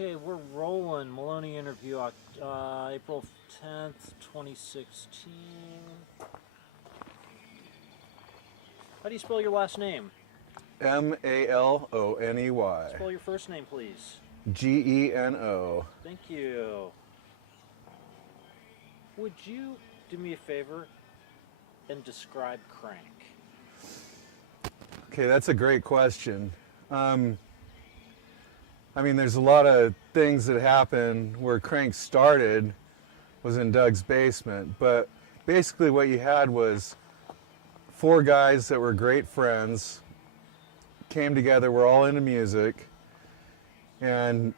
Okay, we're rolling. Maloney interview, April 10th, 2016. How do you spell your last name? Maloney. Spell your first name, please. Geno. Thank you. Would you do me a favor and describe Kraang? Okay, that's a great question. There's a lot of things that happen. Where Kraang started was in Doug's basement, but basically what you had was four guys that were great friends, came together, we're all into music, and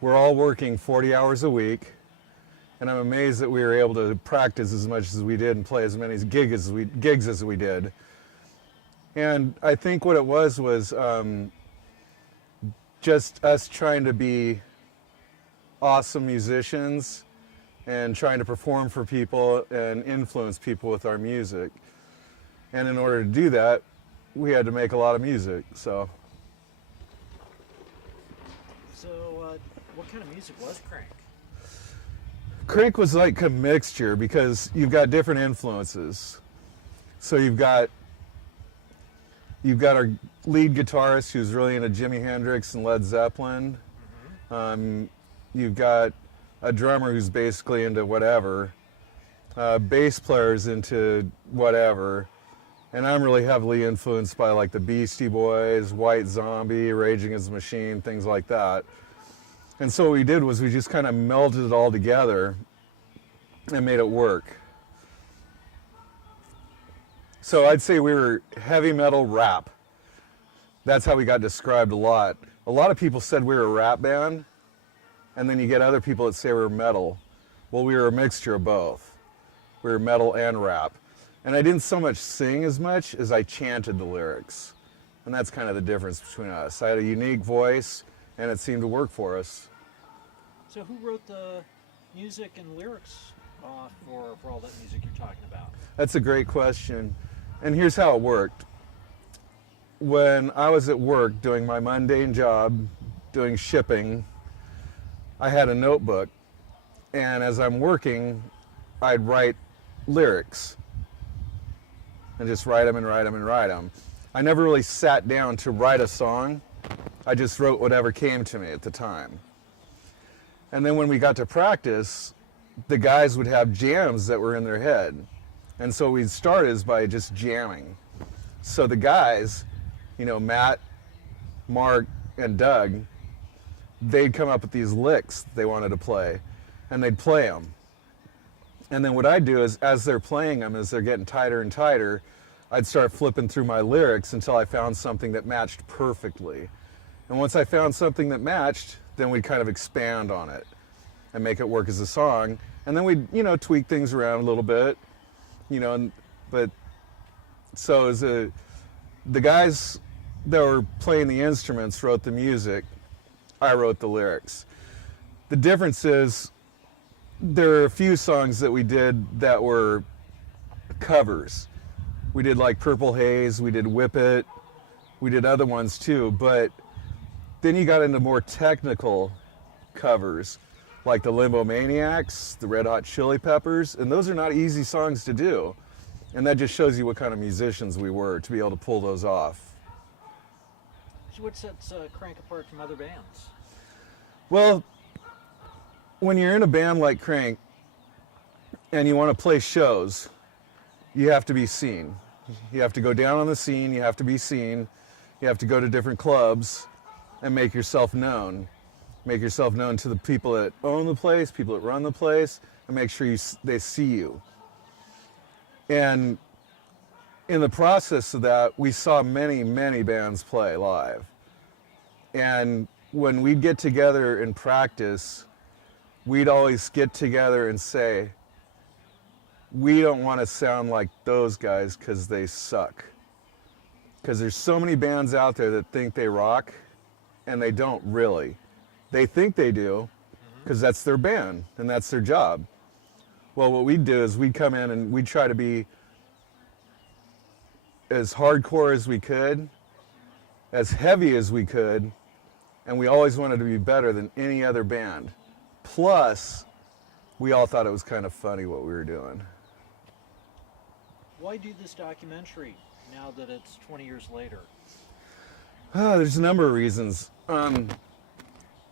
we're all working 40 hours a week, and I'm amazed that we were able to practice as much as we did and play as many gigs as we did. And I think what it was just us trying to be awesome musicians and trying to perform for people and influence people with our music. And in order to do that, we had to make a lot of music. So What kind of music was Kraang? Kraang was like a mixture because you've got different influences. So you've got our lead guitarist who's really into Jimi Hendrix and Led Zeppelin. Mm-hmm. You've got a drummer who's basically into whatever. Bass player's into whatever. And I'm really heavily influenced by like the Beastie Boys, White Zombie, Rage Against the Machine, things like that. And so what we did was we just kind of melded it all together and made it work. So I'd say we were heavy metal rap. That's how we got described a lot. A lot of people said we were a rap band, and then you get other people that say we're metal. Well, we were a mixture of both. We were metal and rap. And I didn't so much sing as much as I chanted the lyrics. And that's kind of the difference between us. I had a unique voice, and it seemed to work for us. So who wrote the music and lyrics for all that music you're talking about? That's a great question. And here's how it worked. When I was at work doing my mundane job, doing shipping, I had a notebook. And as I'm working, I'd write lyrics. And just write them and write them and write them. I never really sat down to write a song. I just wrote whatever came to me at the time. And then when we got to practice, the guys would have jams that were in their head. And so we'd start is by just jamming. So the guys, Matt, Mark, and Doug, they'd come up with these licks they wanted to play, and they'd play them. And then what I'd do is, as they're playing them, as they're getting tighter and tighter, I'd start flipping through my lyrics until I found something that matched perfectly. And once I found something that matched, then we'd kind of expand on it and make it work as a song. And then we'd, tweak things around a little bit, the guys that were playing the instruments wrote the music, I wrote the lyrics. The difference is there are a few songs that we did that were covers. We did like Purple Haze, we did Whip It, we did other ones too, but then you got into more technical covers like the Limbo Maniacs, the Red Hot Chili Peppers, and those are not easy songs to do. And that just shows you what kind of musicians we were to be able to pull those off. So what sets Kraang apart from other bands? Well, when you're in a band like Kraang and you want to play shows, you have to be seen. You have to go down on the scene, you have to be seen, you have to go to different clubs and make yourself known. Make yourself known to the people that own the place, people that run the place, and make sure they see you. And in the process of that, we saw many, many bands play live. And when we'd get together and practice, we'd always get together and say, we don't want to sound like those guys because they suck. Because there's so many bands out there that think they rock, and they don't really. They think they do, because that's their band, and that's their job. Well, what we'd do is we'd come in and we'd try to be as hardcore as we could, as heavy as we could, and we always wanted to be better than any other band. Plus, we all thought it was kind of funny what we were doing. Why do this documentary now that it's 20 years later? There's a number of reasons.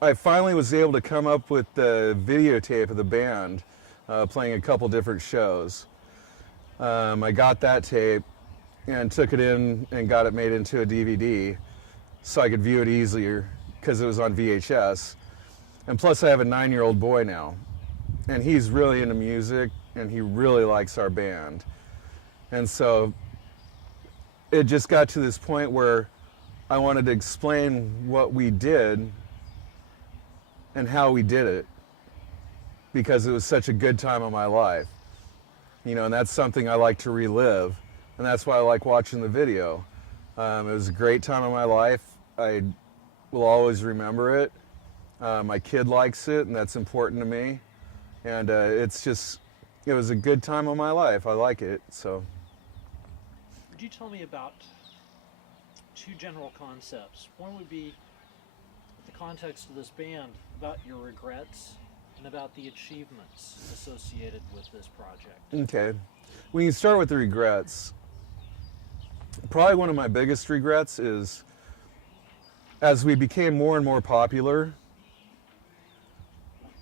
I finally was able to come up with the videotape of the band playing a couple different shows. I got that tape and took it in and got it made into a DVD so I could view it easier because it was on VHS. And plus I have a 9-year-old boy now, and he's really into music and he really likes our band. And so it just got to this point where I wanted to explain what we did and how we did it, because it was such a good time of my life. You know, and that's something I like to relive, and that's why I like watching the video. It was a great time of my life. I will always remember it. My kid likes it, and that's important to me. And it was a good time of my life. I like it, so. Would you tell me about two general concepts? One would be the context of this band, about your regrets and about the achievements associated with this project. Okay. We can start with the regrets. Probably one of my biggest regrets is as we became more and more popular,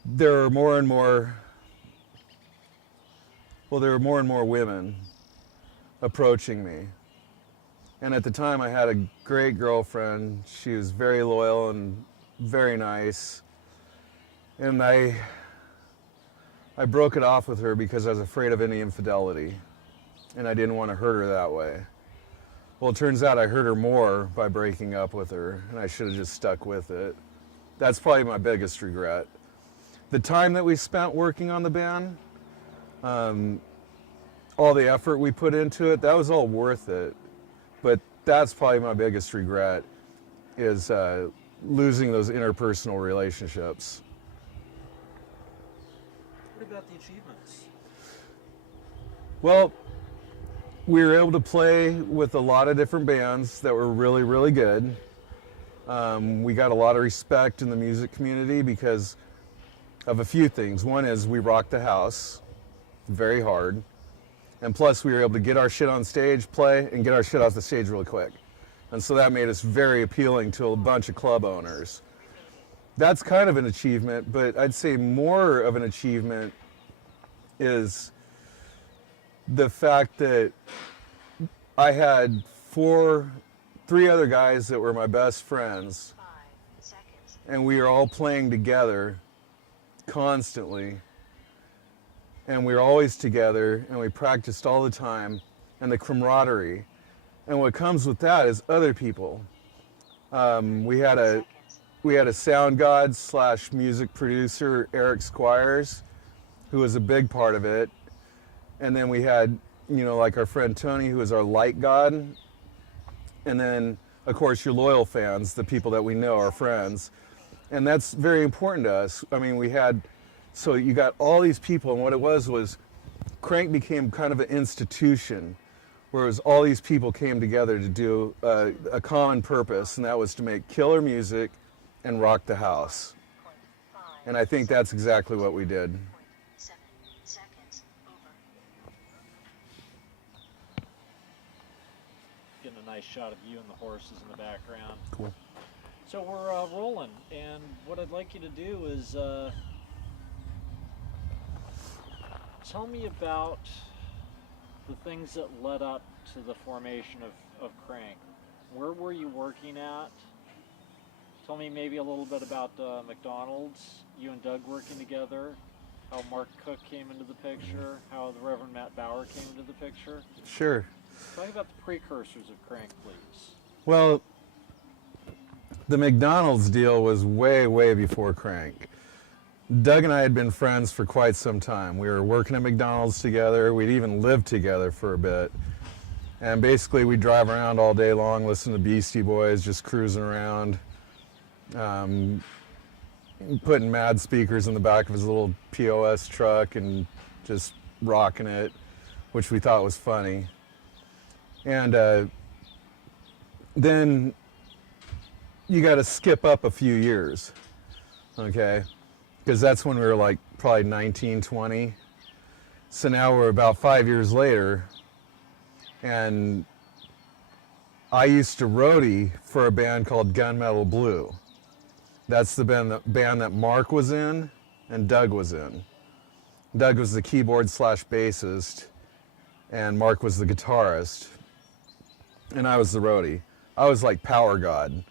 there were more and more women approaching me. And at the time I had a great girlfriend. She was very loyal and very nice. And I broke it off with her because I was afraid of any infidelity, and I didn't want to hurt her that way. Well, it turns out I hurt her more by breaking up with her, and I should have just stuck with it. That's probably my biggest regret. The time that we spent working on the band, all the effort we put into it, that was all worth it. But that's probably my biggest regret, is losing those interpersonal relationships. What about the achievements? Well, we were able to play with a lot of different bands that were really, really good. We got a lot of respect in the music community because of a few things. One is we rocked the house very hard. And plus we were able to get our shit on stage, play, and get our shit off the stage really quick. And so that made us very appealing to a bunch of club owners. That's kind of an achievement, but I'd say more of an achievement is the fact that I had three other guys that were my best friends, and we were all playing together constantly, and we were always together, and we practiced all the time, and the camaraderie. And what comes with that is other people. We had a sound god / music producer, Eric Squires, who was a big part of it. And then we had, like our friend Tony, who is our light god. And then, of course, your loyal fans, the people that we know, our friends. And that's very important to us. I mean, so you got all these people, and what it was Kraang became kind of an institution, whereas all these people came together to do a common purpose, and that was to make killer music and rock the house. And I think that's exactly what we did. Getting a nice shot of you and the horses in the background. Cool. So we're rolling, and what I'd like you to do is tell me about the things that led up to the formation of Kraang. Where were you working at? Tell me maybe a little bit about McDonald's, you and Doug working together, how Mark Cook came into the picture, how the Reverend Matt Bauer came into the picture. Sure. Tell me about the precursors of Kraang, please. Well, the McDonald's deal was way, way before Kraang. Doug and I had been friends for quite some time. We were working at McDonald's together. We'd even lived together for a bit. And basically we'd drive around all day long, listen to Beastie Boys, just cruising around, putting mad speakers in the back of his little POS truck and just rocking it, which we thought was funny. And then you got to skip up a few years, okay? Because that's when we were like probably 19, 20. So now we're about 5 years later, and I used to roadie for a band called Gunmetal Blue. That's the band that Mark was in and Doug was in. Doug was the keyboard / bassist, and Mark was the guitarist, and I was the roadie. I was like power god.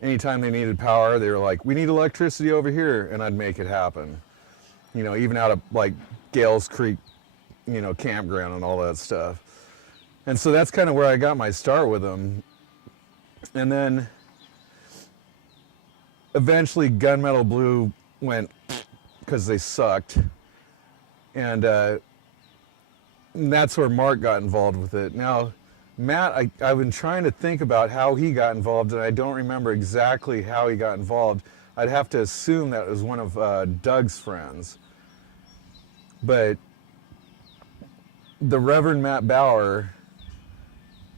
Anytime they needed power, they were like, we need electricity over here, and I'd make it happen. You know, even out of like Gales Creek, you know, campground and all that stuff. And so that's kind of where I got my start with them. And then eventually Gunmetal Blue went because they sucked. And that's where Mark got involved with it. Now, Matt, I've been trying to think about how he got involved, and I don't remember exactly how he got involved. I'd have to assume that it was one of Doug's friends. But the Reverend Matt Bauer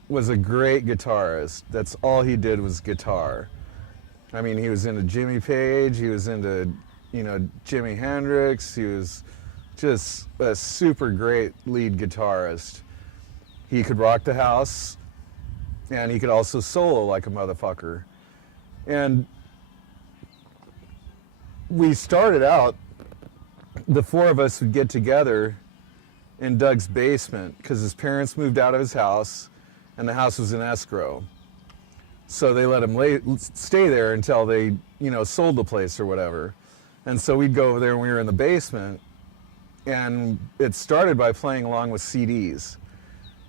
was a great guitarist. That's all he did was guitar. I mean, he was into Jimmy Page, he was into, you know, Jimi Hendrix, he was just a super great lead guitarist. He could rock the house, and he could also solo like a motherfucker. And we started out, the four of us would get together in Doug's basement because his parents moved out of his house, and the house was in escrow. So they let him stay there until they, you know, sold the place or whatever. And so we'd go over there, and we were in the basement, and it started by playing along with CDs.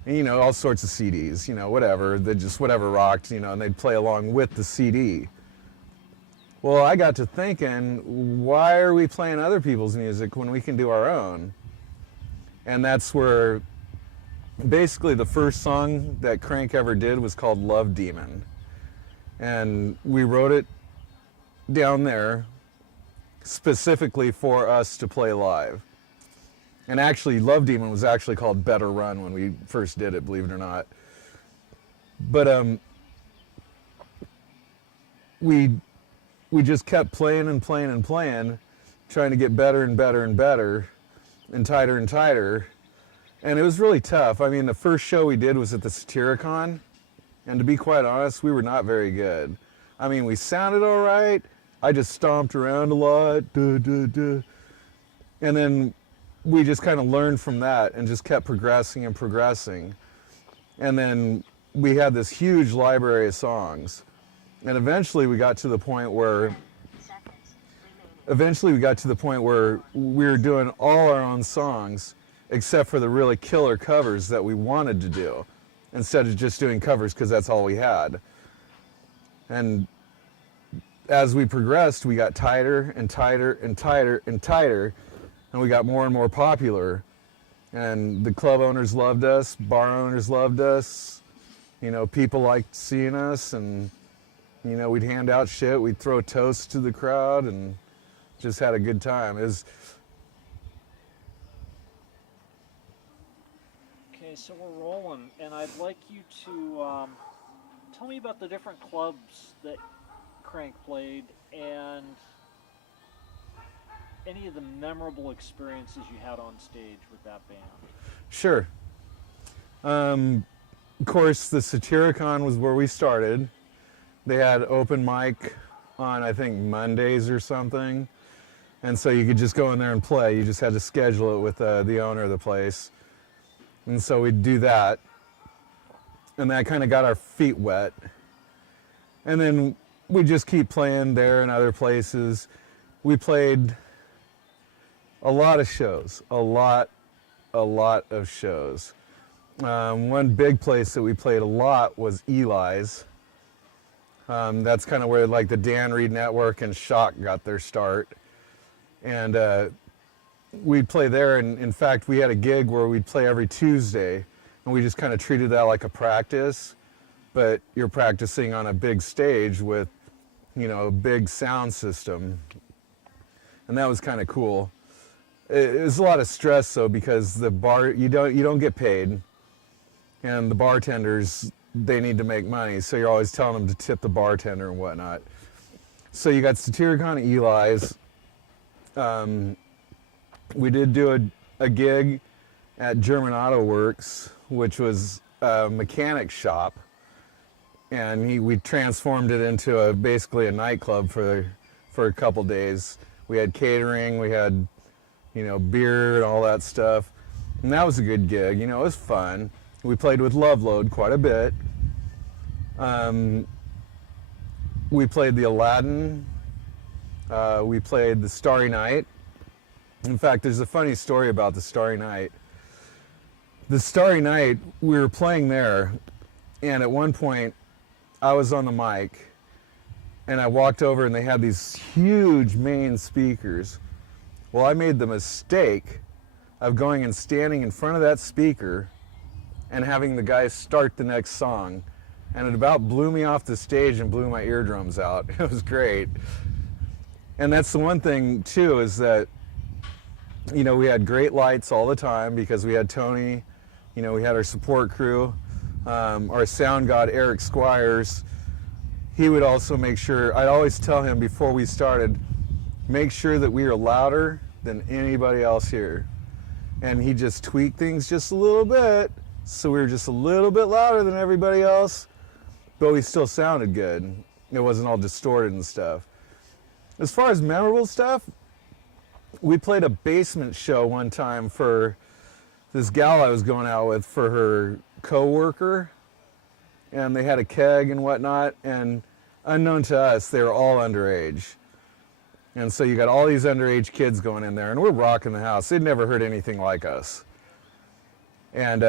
And, you know, all sorts of CDs, you know, whatever, they just whatever rocked, you know, and they'd play along with the CD. Well, I got to thinking, why are we playing other people's music when we can do our own? And that's where basically the first song that Kraang ever did was called Love Demon. And we wrote it down there specifically for us to play live. And actually, Love Demon was actually called Better Run when we first did it, believe it or not. But we just kept playing and playing and playing, trying to get better and better and better, and tighter and tighter. And it was really tough. I mean, the first show we did was at the Satyricon, and to be quite honest, we were not very good. I mean, we sounded all right. I just stomped around a lot, and then we just kind of learned from that and just kept progressing and progressing. And then we had this huge library of songs. And eventually we got to the point where we were doing all our own songs except for the really killer covers that we wanted to do, instead of just doing covers because that's all we had. And as we progressed, we got tighter and tighter and tighter and tighter, and we got more and more popular. And the club owners loved us, bar owners loved us, you know, people liked seeing us, and, you know, we'd hand out shit, we'd throw toasts to the crowd, and just had a good time. Okay, so we're rolling, and I'd like you to tell me about the different clubs that Kraang played and any of the memorable experiences you had on stage with that band. Sure. Of course, the Satyricon was where we started. They had open mic on, I think, Mondays or something. And so you could just go in there and play. You just had to schedule it with the owner of the place. And so we'd do that. And that kind of got our feet wet. And then we'd just keep playing there and other places. We played a lot of shows, a lot of shows. One big place that we played a lot was Eli's. That's kind of where like the Dan Reed Network and Shock got their start. And we'd play there, and in fact we had a gig where we'd play every Tuesday, and we just kind of treated that like a practice, but you're practicing on a big stage with, you know, a big sound system. And that was kind of cool. It was a lot of stress though, because the bar, you don't get paid, and the bartenders, they need to make money. So you're always telling them to tip the bartender and whatnot. So you got Satyricon and Eli's. We did do a gig at German Auto Works, which was a mechanic shop, and we transformed it into basically a nightclub for a couple days. We had catering, we had, beer and all that stuff, and that was a good gig. It was fun. We played with Love Load quite a bit. We played the Aladdin. We played the Starry Night. In fact, there's a funny story about the Starry Night. The Starry Night, we were playing there, and at one point, I was on the mic, and I walked over, and they had these huge main speakers. Well, I made the mistake of going and standing in front of that speaker and having the guys start the next song, and it about blew me off the stage and blew my eardrums out. It was great. And that's the one thing, too, is that we had great lights all the time because we had Tony, we had our support crew, our sound god, Eric Squires. He would also make sure, I'd always tell him before we started, make sure that we are louder than anybody else here. And he just tweaked things just a little bit, so we were just a little bit louder than everybody else, but we still sounded good. It wasn't all distorted and stuff. As far as memorable stuff, we played a basement show one time for this gal I was going out with for her co-worker, and they had a keg and whatnot, and unknown to us, they were all underage. And so you got all these underage kids going in there, and we're rocking the house. They'd never heard anything like us. And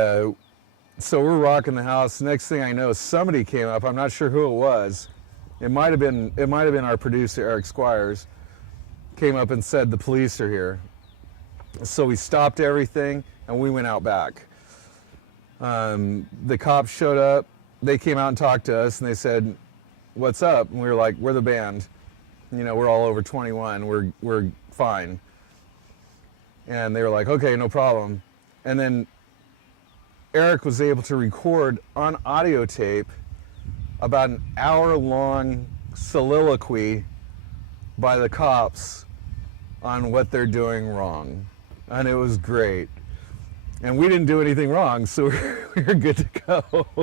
so we're rocking the house. Next thing I know, somebody came up. I'm not sure who it was. It might have been our producer, Eric Squires, came up and said, the police are here. So we stopped everything and we went out back. The cops showed up. They came out and talked to us and they said, what's up? And we were like, we're the band. We're all over 21. We're fine. And they were like, okay, no problem. And then Eric was able to record on audio tape about an hour-long soliloquy by the cops on what they're doing wrong. And it was great. And we didn't do anything wrong, so we were good to go.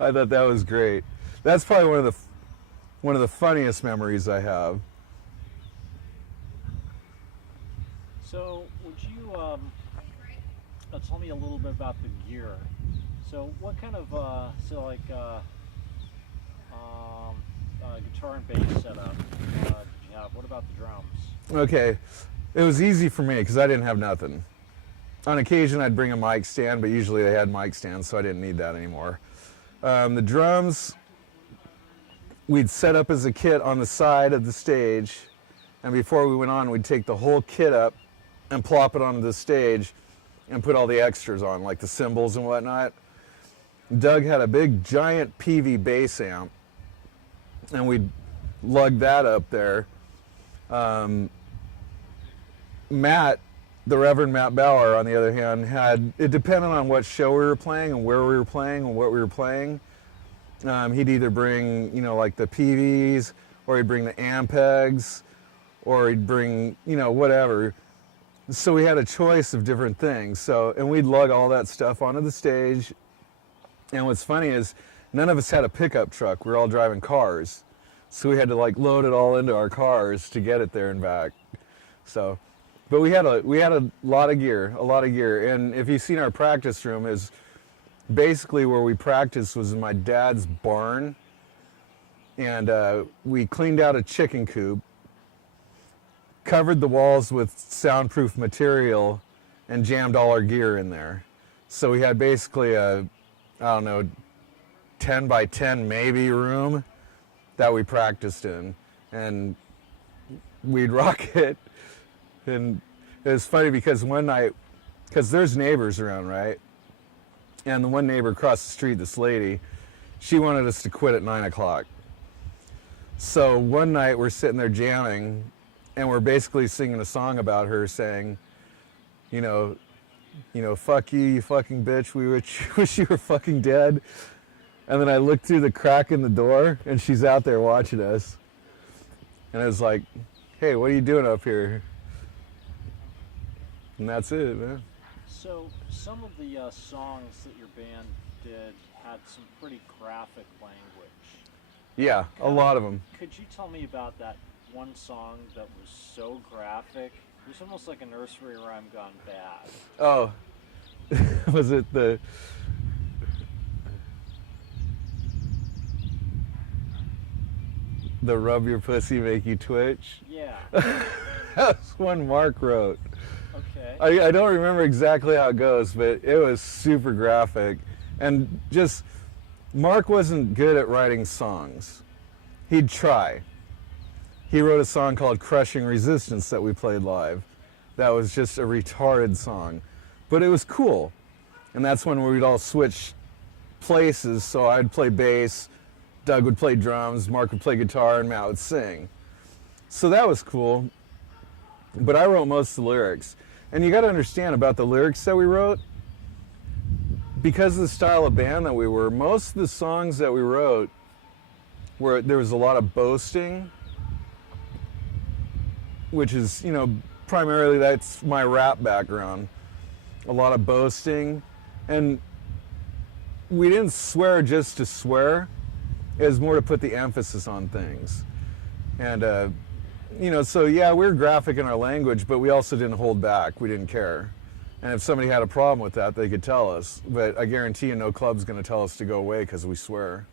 I thought that was great. That's probably one of the funniest memories I have. So, would you tell me a little bit about the gear? So, what kind of guitar and bass setup did you have? What about the drums? Okay, it was easy for me because I didn't have nothing. On occasion, I'd bring a mic stand, but usually they had mic stands, so I didn't need that anymore. The drums, we'd set up as a kit on the side of the stage, and before we went on, we'd take the whole kit up and plop it onto the stage and put all the extras on, like the cymbals and whatnot. Doug had a big, giant PV bass amp, and we'd lug that up there. Matt, the Reverend Matt Bauer, on the other hand, it depended on what show we were playing and where we were playing and what we were playing. He'd either bring, like the PVs, or he'd bring the Ampegs, or he'd bring, whatever. So we had a choice of different things. And we'd lug all that stuff onto the stage. And what's funny is none of us had a pickup truck. We were all driving cars. So we had to load it all into our cars to get it there and back. But we had a lot of gear. And if you've seen our practice room, is basically where we practiced was in my dad's barn. And we cleaned out a chicken coop, covered the walls with soundproof material, and jammed all our gear in there. So we had basically a, 10 by 10 maybe room that we practiced in. And we'd rock it. And it was funny because one night, because there's neighbors around, right? And the one neighbor across the street, this lady, she wanted us to quit at 9 o'clock. So one night we're sitting there jamming, and we're basically singing a song about her saying, you know, fuck you fucking bitch, we wish you were fucking dead. And then I looked through the crack in the door, and she's out there watching us. And I was like, hey, what are you doing up here? And that's it, man. So some of the songs that your band did had some pretty graphic language. Yeah, a lot of them. Could you tell me about that one song that was so graphic? It was almost like a nursery rhyme gone bad. Oh, was it the... The rub your pussy make you twitch? Yeah. That's one Mark wrote. Okay. I don't remember exactly how it goes, but it was super graphic. And just, Mark wasn't good at writing songs. He'd try. He wrote a song called Crushing Resistance that we played live. That was just a retarded song. But it was cool. And that's when we'd all switch places, so I'd play bass, Doug would play drums, Mark would play guitar, and Matt would sing. So that was cool. But I wrote most of the lyrics. And you got to understand about the lyrics that we wrote, because of the style of band that we were, most of the songs that we wrote, where there was a lot of boasting, which is, you know, primarily that's my rap background. A lot of boasting. And we didn't swear just to swear. It was more to put the emphasis on things. And, you know, so yeah, we were graphic in our language, but we also didn't hold back. We didn't care. And if somebody had a problem with that, they could tell us. But I guarantee you no club's going to tell us to go away because we swear.